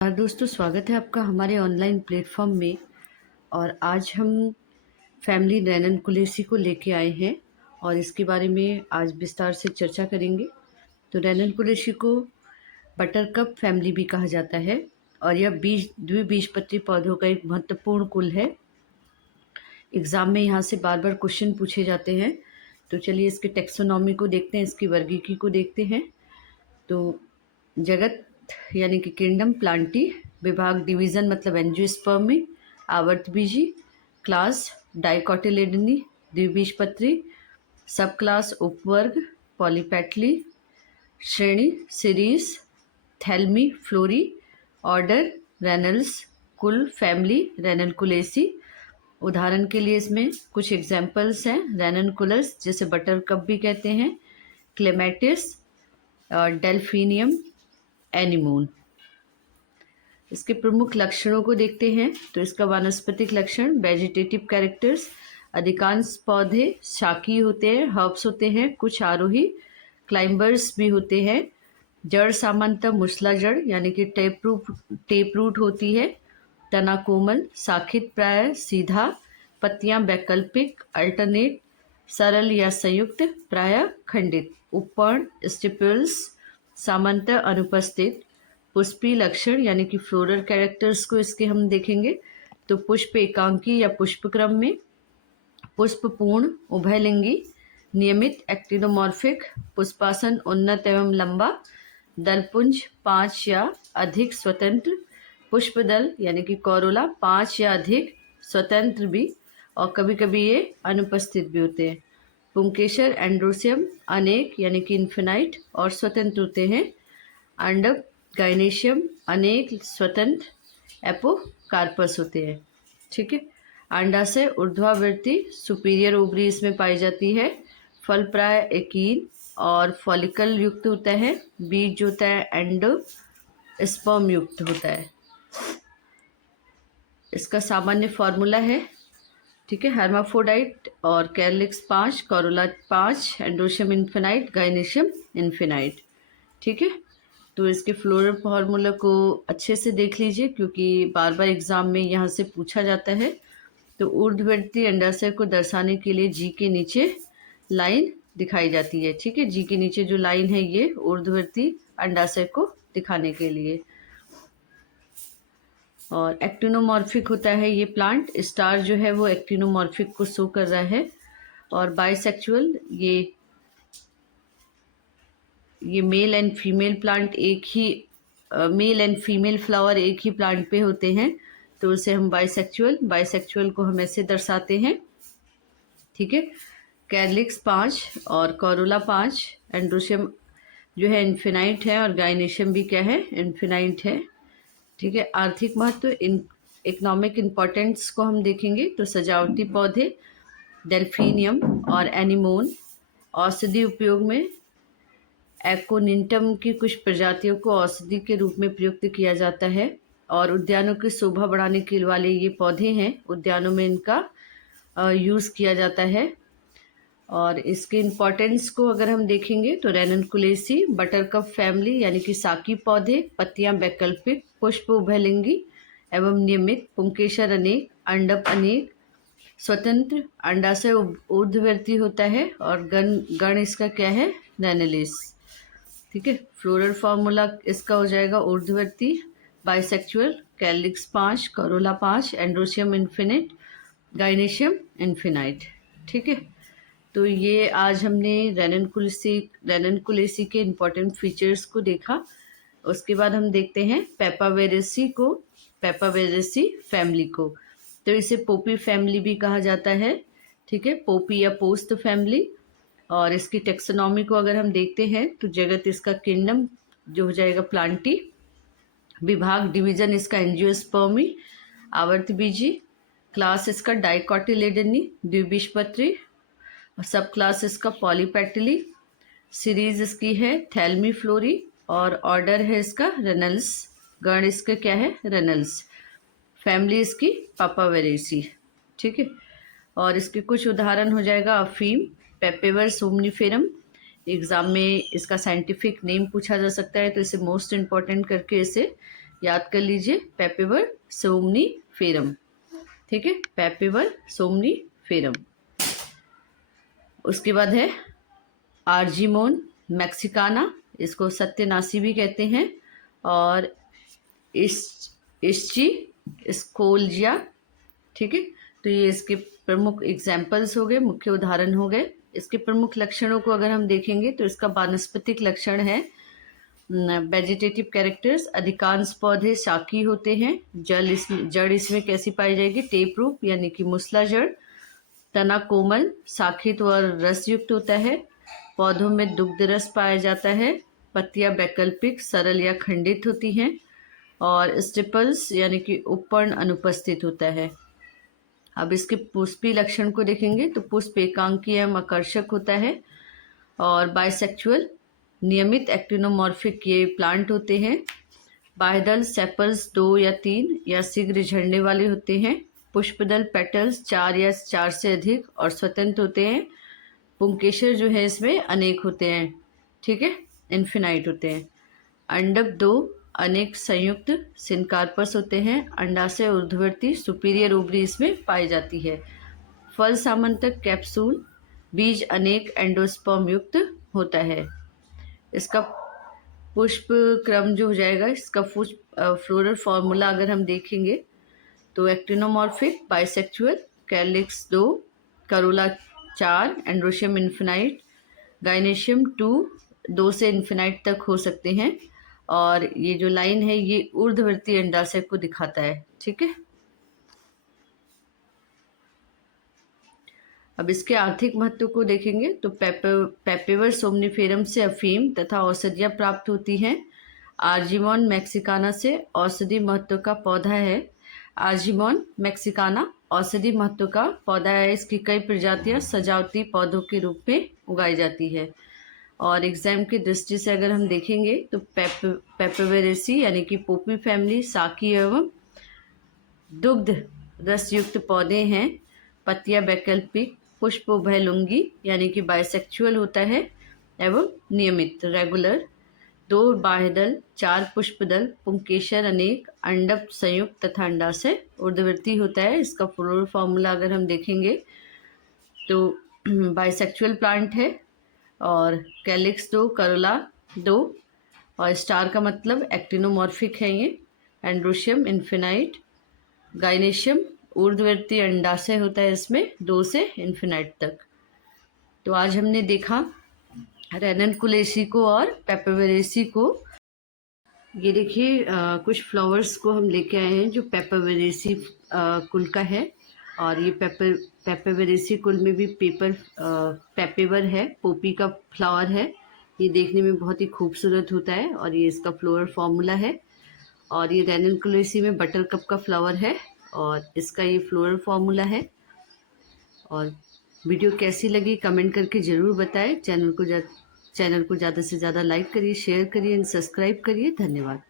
दोस्तों, स्वागत है आपका हमारे ऑनलाइन प्लेटफॉर्म में। और आज हम फैमिली रैनन कुलेसी को लेके आए हैं और इसके बारे में आज विस्तार से चर्चा करेंगे। तो रैनन कुलेसी को बटरकप फैमिली भी कहा जाता है और यह द्विबीजपत्री पौधों का एक महत्वपूर्ण कुल है। एग्ज़ाम में यहाँ से बार बार क्वेश्चन पूछे जाते हैं। तो चलिए इसके टेक्सोनॉमी को देखते हैं, इसकी वर्गीकी को देखते हैं। तो जगत यानी कि किंगडम प्लांटी, विभाग डिवीज़न मतलब एंजियोस्पर्मी, आवर्तबीजी, क्लास डाइकोटिलेडनी द्विबीजपत्री, सब क्लास उपवर्ग पॉलीपेटली, श्रेणी सीरीज थैल्मी फ्लोरी, ऑर्डर रेनल्स, कुल फैमिली रेननकुलेसी। उदाहरण के लिए इसमें कुछ एग्जाम्पल्स हैं। रेननकुलस जिसे बटरकप भी कहते हैं, क्लेमेटिस और डेल्फिनियम एनीमोन। इसके प्रमुख लक्षणों को देखते हैं। तो इसका वानस्पतिक लक्षण वेजिटेटिव कैरेक्टर्स, अधिकांश पौधे शाकी होते हैं, हर्ब्स होते हैं, कुछ आरोही क्लाइंबर्स भी होते हैं। जड़ सामान्यतः मूसला जड़ यानी कि टेप रूट होती है। तना कोमल, शाखित प्राय सीधा, पत्तियां वैकल्पिक अल्टरनेट, सरल या संयुक्त, प्राय खंडित। उपर्ण स्टिपुल्स सामान्यतः अनुपस्थित। पुष्पी लक्षण यानी कि फ्लोरल कैरेक्टर्स को इसके हम देखेंगे। तो पुष्प एकांकी या पुष्पक्रम में, पुष्प पूर्ण उभयलिंगी, नियमित एक्टिनोमॉर्फिक, पुष्पासन उन्नत एवं लंबा, दलपुंज 5 या अधिक स्वतंत्र, पुष्पदल यानी कि कोरोला 5 या अधिक, स्वतंत्र भी और कभी कभी ये अनुपस्थित भी होते हैं। पुंकेसर एंड्रोसियम अनेक यानी कि इन्फिनाइट और स्वतंत्र होते हैं। अंडक गाइनेशियम अनेक स्वतंत्र एपोकार्पस होते हैं। ठीक है। अंडाशय ऊर्ध्वावृत्ति सुपीरियर ओवरी इसमें पाई जाती है। फल प्राय एकीन और फॉलिकल युक्त होता है। बीज जो होता है एंडो स्पर्म युक्त होता है। इसका सामान्य फॉर्मूला है, ठीक है, हर्माफ्रोडाइट और कैरलिक्स 5, corolla 5, androecium infinite, gynoecium infinite. ठीक है। तो इसके फ्लोरल फार्मूला को अच्छे से देख लीजिए क्योंकि बार बार एग्जाम में यहाँ से पूछा जाता है। तो ऊर्ध्ववर्ती अंडाशय को दर्शाने के लिए जी के नीचे लाइन दिखाई जाती है। ठीक है, जी के नीचे जो लाइन है ये ऊर्ध्ववर्ती अंडाशय को दिखाने के लिए। और एक्टिनोमॉर्फिक होता है ये प्लांट, स्टार जो है वो एक्टिनोमॉर्फिक को शो कर रहा है। और बाइसेक्सुअल, ये मेल एंड फीमेल प्लांट एक ही, मेल एंड फीमेल फ्लावर एक ही प्लांट पे होते हैं, तो उसे हम बाइसेक्सुअल को हम ऐसे दर्शाते हैं। ठीक है। कैरलिक्स 5 और कोरोला 5, एंड्रोशियम जो है इन्फिनाइट है और गाइनेशियम भी क्या है, इन्फिनाइट है। ठीक है। आर्थिक महत्व, इकोनॉमिक इम्पोर्टेंस को हम देखेंगे। तो सजावटी पौधे डेल्फिनियम और एनीमोन, औषधि उपयोग में एक्कोनिंटम की कुछ प्रजातियों को औषधि के रूप में प्रयुक्त किया जाता है और उद्यानों की शोभा बढ़ाने के वाले ये पौधे हैं, उद्यानों में इनका यूज़ किया जाता है। और इसके इम्पोर्टेंस को अगर हम देखेंगे तो रेननकुलेसी बटरकप फैमिली यानी कि साकी पौधे, पत्तियां वैकल्पिक, पुष्प उभयलिंगी एवं नियमित, पुंकेसर अनेक, अंडप अनेक, स्वतंत्र, अंडाशय ऊर्ध्ववर्ती होता है और गण इसका क्या है, रेनलिस। ठीक है। फ्लोरल फार्मूला इसका हो जाएगा ऊर्ध्ववर्ती, bisexual, calyx 5, corolla 5, androecium infinite, gynoecium infinite. ठीक है। तो ये आज हमने रेननकुलेसी के इम्पोर्टेंट फीचर्स को देखा। उसके बाद हम देखते हैं पेपावेरेसी फैमिली को। तो इसे पोपी फैमिली भी कहा जाता है। ठीक है, पोपी या पोस्त फैमिली। और इसकी टेक्सोनॉमी को अगर हम देखते हैं तो जगत इसका किंगडम जो हो जाएगा प्लांटी, विभाग डिवीजन इसका एंजियोस्पर्मी आवर्तबीजी, क्लास इसका डाइकोटिलेडनी द्विबीजपत्री, सब क्लास इसका पॉलीपेटली, सीरीज इसकी है थैल्मी फ्लोरी और ऑर्डर है इसका रेनल्स, गण इसका क्या है, रेनल्स, फैमिली इसकी पापावेरेसी। ठीक है। और इसके कुछ उदाहरण हो जाएगा अफीम, पेपेवर सोमनीफेरम। एग्ज़ाम में इसका साइंटिफिक नेम पूछा जा सकता है तो इसे मोस्ट इम्पॉर्टेंट करके इसे याद कर लीजिए, पेपेवर सोमनीफेरम। ठीक है, पेपेवर सोमनीफेरम। उसके बाद है आर्जिमोन मैक्सिकाना, इसको सत्यानाशी भी कहते हैं, और इस्ची स्कोल्जिया। ठीक है, तो ये इसके प्रमुख एग्जाम्पल्स हो गए, मुख्य उदाहरण हो गए। इसके प्रमुख लक्षणों को अगर हम देखेंगे तो इसका वानस्पतिक लक्षण है वेजिटेटिव कैरेक्टर्स, अधिकांश पौधे शाकी होते हैं। जड़ इसमें कैसी पाई जाएगी? टेप रूप यानी कि मूसला जड़। तना कोमल, शाखित और रसयुक्त होता है। पौधों में दुग्ध रस पाया जाता है। पत्तियां वैकल्पिक, सरल या खंडित होती हैं, और स्टिपल्स यानी कि उपर्ण अनुपस्थित होता है। अब इसके पुष्पी लक्षण को देखेंगे तो पुष्प एकांकी एवं आकर्षक होता है, और बाइसेक्चुअल, नियमित एक्टिनोमॉर्फिक ये प्लांट होते हैं। बाह्यदल सेपल्स 2 या 3 या शीघ्र झड़ने वाले होते हैं। पुष्पदल पेटल्स 4 या 4 से अधिक और स्वतंत्र होते हैं। पुंकेसर जो है इसमें अनेक होते हैं। ठीक है, इन्फिनाइट होते हैं। अंडक 2 अनेक संयुक्त सिनकार्पस होते हैं। अंडाशय ऊर्ध्ववर्ती सुपीरियर ओवरी इसमें पाई जाती है। फल सामंतक कैप्सूल, बीज अनेक एंडोस्पर्म युक्त होता है। इसका पुष्प क्रम जो हो जाएगा, इसका फ्लोरल फॉर्मूला अगर हम देखेंगे तो actinomorphic, bisexual, calyx 2, Corolla 4, androecium infinite, gynoecium 2 से इन्फिनाइट तक हो सकते हैं। और ये जो लाइन है ये ऊर्ध्ववर्ती अंडाशय को दिखाता है। ठीक है, अब इसके आर्थिक महत्व को देखेंगे तो पेपेवर सोमनीफेरम से अफीम तथा औषधियाँ प्राप्त होती हैं। आर्जिमोन मैक्सिकाना से औषधि महत्व का पौधा है। आर्जिमोन मैक्सिकाना औषधि महत्व का पौधा है। इसकी कई प्रजातियां सजावटी पौधों के रूप में उगाई जाती है। और एग्जाम की दृष्टि से अगर हम देखेंगे तो पेपेवेरेसी यानी कि पोपी फैमिली शाकी एवं दुग्ध रसयुक्त पौधे हैं। पत्तियां वैकल्पिक, पुष्प उभयलिंगी यानी कि बाइसेक्चुअल होता है एवं नियमित रेगुलर। 2 बाह्यदल, 4 पुष्पदल, पुंकेसर अनेक, अंडक संयुक्त तथा अंडाशय ऊर्ध्ववर्ती होता है। इसका फ्लोरल फॉर्मूला अगर हम देखेंगे तो बाइसेक्चुअल प्लांट है, और कैलिक्स 2, करोला 2, और स्टार का मतलब एक्टिनोमॉर्फिक है ये। एंड्रोशियम इन्फिनाइट, गाइनेशियम ऊर्ध्ववर्ती अंडाशय होता है इसमें 2 से इन्फिनाइट तक। तो आज हमने देखा रेननकुलेसी को और पेपेवेरेसी को। ये देखिए कुछ फ्लावर्स को हम लेके आए हैं जो पेपेवेरेसी कुल का है, और ये पेपेवेरेसी कुल में भी पेपेवर है, पोपी का फ्लावर है। ये देखने में बहुत ही खूबसूरत होता है, और ये इसका फ्लोरल फॉर्मूला है। और ये रेननकुलेसी में बटरकप का फ्लावर है, और इसका ये फ्लोरल फॉर्मूला है। और वीडियो कैसी लगी कमेंट करके ज़रूर बताएं। चैनल को ज़्यादा से ज़्यादा लाइक करिए, शेयर करिए एंड सब्सक्राइब करिए। धन्यवाद।